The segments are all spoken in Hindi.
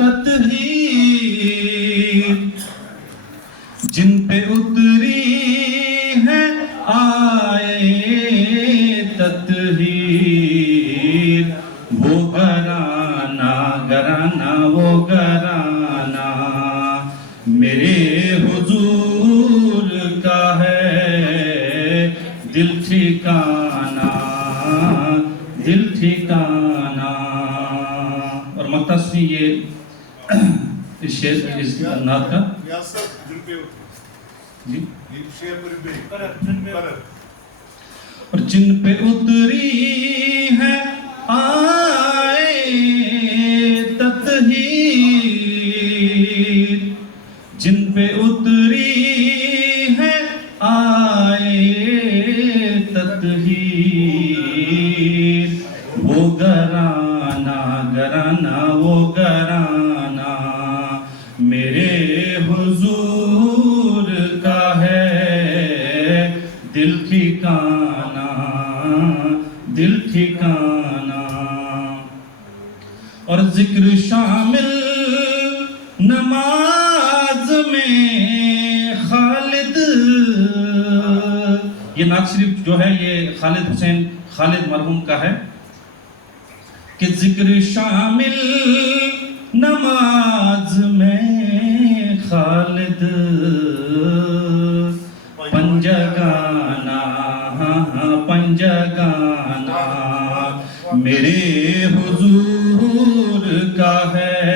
तत्हीर जिन पे उतरी है आए तत्हीर, वो घराना घराना वो घराना मेरे हुजूर का है दिल ठिकाना, दिल ठिकाना। और मक्तसमी ये इस शेर इस नात का जी, और जिन पे उतरी है आए तत्हीर, जिन पे उतरी है आए तत्हीर, वो घराना घराना वो घराना मेरे हुजूर का है दिल ठिकाना, दिल ठिकाना। और जिक्र शामिल नमाज में खालिद, ये नात शरीफ जो है ये खालिद हुसैन खालिद मरहूम का है कि जिक्र शामिल नमाज में खालिद, पंजगाना पंजगाना मेरे हुजूर का है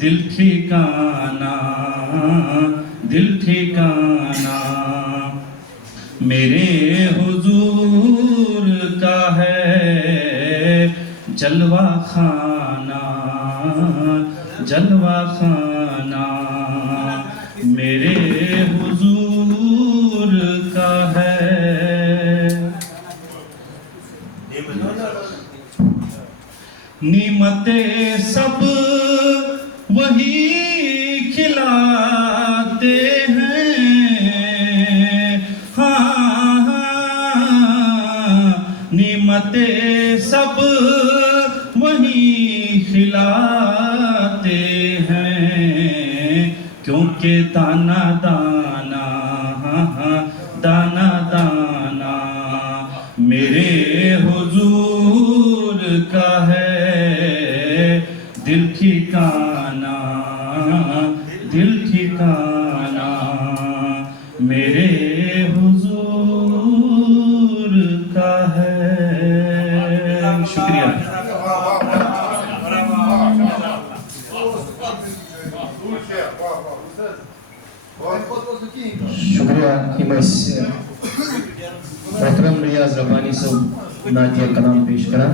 दिल ठिकाना, दिल ठिकाना मेरे हुजूर का है जलवा खाना, जलवा खाना मेरे हुजूर का है। निमते सब वही खिलाते हैं, हाँ हाँ निमते सब वही खिलाते हैं, क्योंकि दाना दाना दाना दाना मेरे हुजूर का है दिल ठिकाना, दिल ठिकाना मेरे हुजूर का है। शुक्रिया। शुक्रिया इमस मोहतरम रियाज रब्बानी साहब नातिया कलाम पेश करा।